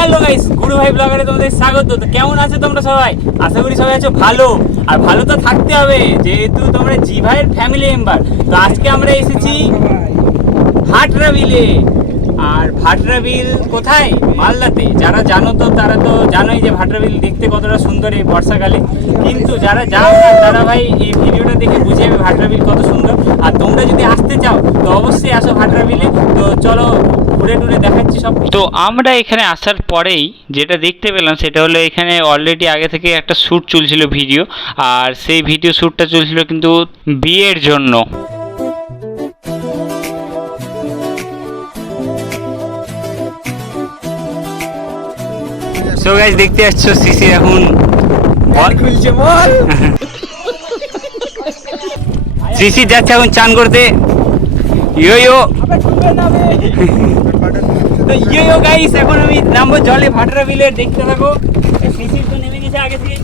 গুরু ভাই ব্লগারে তোমাদের স্বাগত। তো কেমন আছো তোমরা সবাই? আশা করি সবাই আছো ভালো। আর ভালো তো থাকতে হবে, যেহেতু তোমরা জি ভাইয়ের ফ্যামিলি মেম্বার তো আজকে আমরা এসেছি ভাটরা বিলে। আর ভাটরা বিল কোথায়? মালদাতে। যারা জানো তো, তারা তো জানোই যে ভাটরা বিল দেখতে কতটা সুন্দর এই বর্ষাকালে। কিন্তু যারা জানো না, তারা ভাই এই ভিডিওটা দেখে বুঝে যাবে ভাটরা বিল কত সুন্দর। আর তোমরা যদি আসতে চাও, তো অবশ্যই আসো ভাটরা বিলে। তো চলো দেখাচ্ছি সব তো আমরা এখানে আসার পরেই যেটা দেখতে পেলাম সেটা হলো এখানে অলরেডি আগে থেকে একটা শ্যুট চলছিল ভিডিও আর সেই ভিডিও শ্যুটটা চলছিল কিন্তু বিয়ের জন্য। সো গাইজ দেখতে পাচ্ছ সিসি এখন বল। খুলছে বল। সিসি যাচ্ছে এখন চান করতে। ইয়ো ইয়ো। তো ইয়ো ইয়ো গাইস এখন আমি নামবো জলে, ভাটরা বিলে দেখতে থাকো। সিসি তো নেমে গেছে আগে থেকে।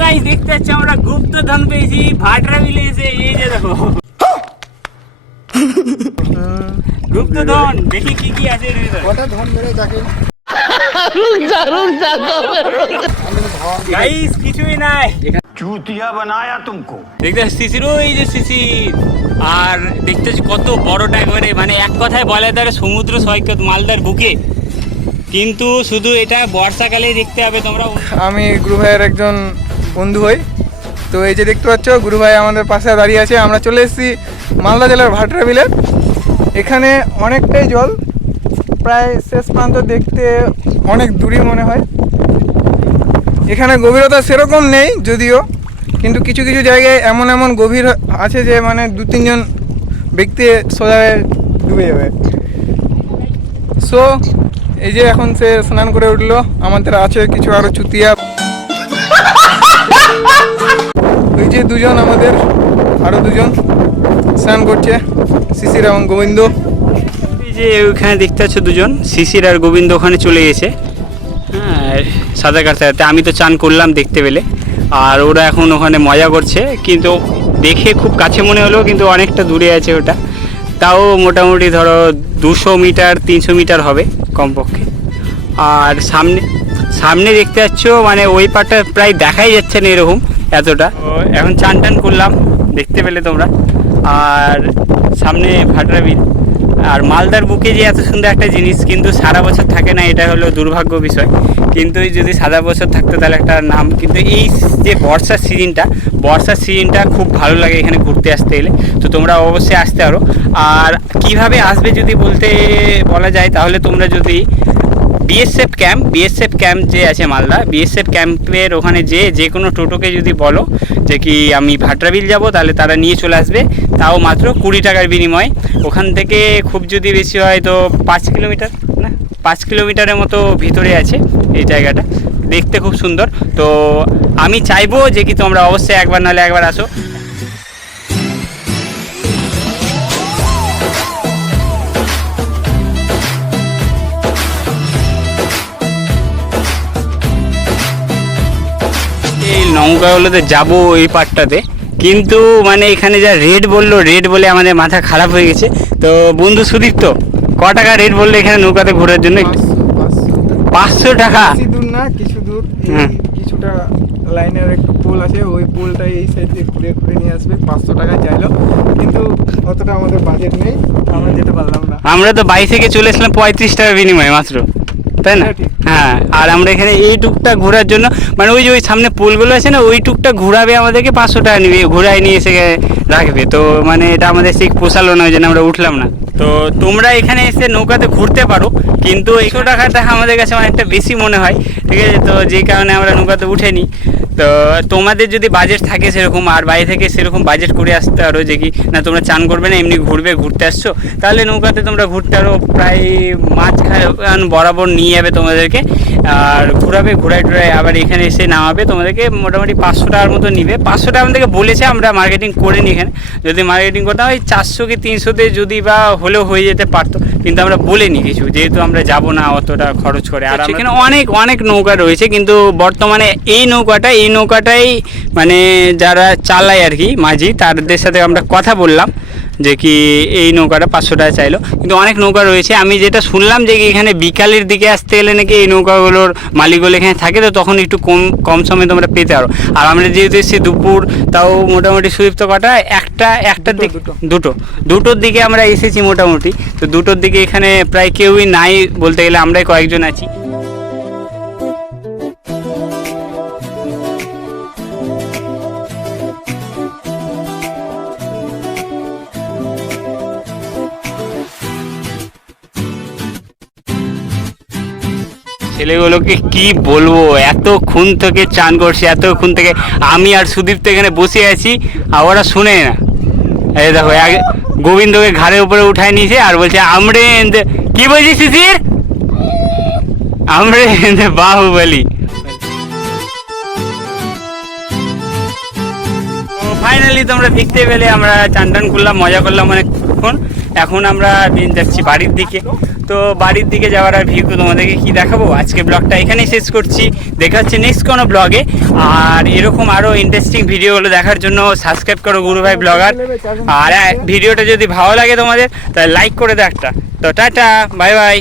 গাইস দেখতে পাচ্ছি আমরা গুপ্তধন পেয়েছি, ভাটরা বিলে এসে এই যে দেখো। গুপ্তধন, দেখি কি কি আছে ধন মেরে যাকে গাইস কিছুই নাই। চুতিয়া বানায়া তুমকো। দেখতে শিশির ওই যে শিশির আর দেখতে কত বড়টা করে মানে, মানে এক কথায় বলে তার সমুদ্র সৈকত মালদার বুকে। কিন্তু শুধু এটা বর্ষাকালেই দেখতে হবে তোমরা। আমি গুরু ভাইয়ের একজন বন্ধু হই। তো এই যে দেখতে পাচ্ছ গুরু ভাই আমাদের পাশে দাঁড়িয়ে আছে। আমরা চলে এসেছি মালদা জেলার ভাটরা বিলে। এখানে অনেকটাই জল। প্রায় শেষ প্রান্ত দেখতে অনেক দূরে মনে হয়। এখানে গভীরতা সেরকম নেই যদিও, কিন্তু কিছু কিছু জায়গায় এমন এমন গভীর আছে যে মানে দু তিনজন ব্যক্তি সোজা ডুবে যাবে। সো এই যে এখন সে স্নান করে উঠল, আমাদের আছে কিছু আরও চুতিয়া। ওই যে দুজন আমাদের, আরও দুজন স্নান করছে শিশির এবং গোবিন্দ। যে ওখানে দেখতে পাচ্ছ দুজন, শিশির আর গোবিন্দ ওখানে চলে গেছে। হ্যাঁ সাঁতার কাটতে আমি তো চান করলাম দেখতে পেলে। আর ওরা এখন ওখানে মজা করছে, কিন্তু দেখে খুব কাছে মনে হলো, কিন্তু অনেকটা দূরে আছে ওটা। তাও মোটামুটি ধরো দুশো মিটার, তিনশো মিটার হবে কমপক্ষে। আর সামনে সামনে দেখতে পাচ্ছ মানে ওই পাটটা প্রায় দেখাই যাচ্ছে না এরকম এতটা। এখন চান টান করলাম, দেখতে পেলে তোমরা। আর সামনে ভাটরা বিল আর মালদার বুকে যে এত সুন্দর একটা জিনিস, কিন্তু সারা বছর থাকে না, এটা হলো দুর্ভাগ্য বিষয়। কিন্তু যদি সাদা বছর থাকতো, তাহলে একটা নাম, কিন্তু এই যে বর্ষার সিজনটা বর্ষার সিজনটা খুব ভালো লাগে এখানে ঘুরতে আসতে এলে। তো তোমরা অবশ্যই আসতে পারো। আর কীভাবে আসবে যদি বলতে বলা যায়, তাহলে তোমরা যদি বিএসএফ ক্যাম্প বিএসএফ ক্যাম্প যে আছে মালদা বিএসএফ ক্যাম্পের ওখানে যে যে কোনো টোটোকে যদি বলো যে কি আমি ভাটরাবিল যাব, তাহলে তারা নিয়ে চলে আসবে। তাও মাত্র কুড়ি টাকার বিনিময়ে। ওখান থেকে খুব যদি বেশি হয় তো পাঁচ কিলোমিটার, না? পাঁচ কিলোমিটারের মতো ভিতরে আছে এই জায়গাটা। দেখতে খুব সুন্দর। তো আমি চাইব যে কি তোমরা অবশ্যই একবার নাহলে একবার আসো। এই নৌকাগুলোতে যাব এই পার্টটাতে কিন্তু মানে এখানে যা রেট বলল রেট বলে আমাদের মাথা খারাপ হয়ে গেছে। তো বন্ধু সুদীপ তো ক টাকা রেট বলল এখানে নৌকাতে ঘোরার জন্য? একটু পাঁচশো টাকা? দূর না কিছু দূর। হ্যাঁ। কিছুটা লাইনের একটু পোল আছে ওই পোলটাই এই সাইড দিয়ে ঘুরে ঘুরে নিয়ে আসবে। পাঁচশো টাকা চাইলো কিন্তু অতটা আমাদের বাজেট নেই। আমরা যেতে পারলাম না। আমরা তো বাড়ি থেকে চলে এসলাম পঁয়ত্রিশ টাকার বিনিময়ে মাত্র তাই না? ঠিক। হ্যাঁ আর আমরা এখানে এই টুকটা ঘোরার জন্য মানে ওই যে ওই সামনে পোলগুলো আছে না, ওই টুকটা ঘোরাবে আমাদেরকে পাঁচশো টাকা নিবে, ঘোরায় নিয়ে এসে রাখবে। তো মানে এটা আমাদের ঠিক পোষালো না ওই জন্য আমরা উঠলাম না। তো তোমরা এখানে এসে নৌকাতে ঘুরতে পারো, কিন্তু একশো টাকাটা আমাদের কাছে অনেকটা বেশি মনে হয়, ঠিক আছে? তো যে কারণে আমরা নৌকাতে উঠেনি তো তোমাদের যদি বাজেট থাকে সেরকম আর বাইরে থেকে সেরকম বাজেট করে আসতে পারো যে কি না তোমরা চান করবে না এমনি ঘুরবে ঘুরতে আসছো তাহলে নৌকাতে তোমরা ঘুরতে পারো প্রায় মাঝখান বরাবর নিয়ে যাবে তোমাদেরকে আর ঘোরাবে ঘোরায় টুরাই আবার এখানে এসে নামাবে তোমাদেরকে মোটামুটি পাঁচশো টাকার মতো নিবে। পাঁচশো টাকা আমাদেরকে বলেছে আমরা মার্কেটিং করে নিই এখানে। যদি মার্কেটিং করতাম ওই চারশো কি তিনশোতে যদি বা হলেও হয়ে যেতে পারতো কিন্তু আমরা বলিনি কিছু যেহেতু আমরা যাব না অতটা খরচ করে। আর এখানে অনেক অনেক নৌকা রয়েছে কিন্তু বর্তমানে এই নৌকাটা নৌকাটা এই নৌকাটাই মানে যারা চালায় আর কি মাঝি তাদের সাথে আমরা কথা বললাম যে কি এই নৌকাটা পাঁচশো টাকা চাইলো। কিন্তু অনেক নৌকা রয়েছে। আমি যেটা শুনলাম যে কি এখানে বিকালের দিকে আসতে গেলে নাকি এই নৌকাগুলোর মালিকগুলো এখানে থাকে তো তখন একটু কম কম সময়ে তোমরা পেতে পারো। আর আমরা যেহেতু এসেছি দুপুর তাও মোটামুটি সুদীপ্ত কটা একটা একটার দিক দুটো। দুটোর দিকে আমরা এসেছি মোটামুটি। তো দুটোর দিকে এখানে প্রায় কেউই নাই বলতে গেলে আমরাই কয়েকজন আছি। ছেলেগুলোকে কি বলব? এতক্ষণ থেকে চান করছে এতক্ষণ থেকে। আমি আর সুদীপ তো এখানে বসে আছি, আর ওরা শুনে না। এই দেখো গোবিন্দকে ঘাড়ের উপরে উঠায় নিয়েছে আর বলছে আমরে কি বলছিস শিশির? আমরে বাহুবলি। ফাইনালি তোমরা দেখতে পেলে, আমরা চান টান করলাম, মজা করলাম অনেকক্ষণ। এখন আমরা যাচ্ছি বাড়ির দিকে। তো বাড়ির দিকে যাওয়ার আর ভিউ তোমাদেরকে কি দেখাবো? আজকে ব্লগটা এখানেই শেষ করছি। দেখা হচ্ছে নেক্সট কোনো ব্লগে। আর এরকম আরও ইন্টারেস্টিং ভিডিওগুলো দেখার জন্য সাবস্ক্রাইব করো গুরু ভাই ব্লগার আর ভিডিওটা যদি ভালো লাগে তোমাদের, তাহলে লাইক করে দাও একটা। তো টাটা বাই বাই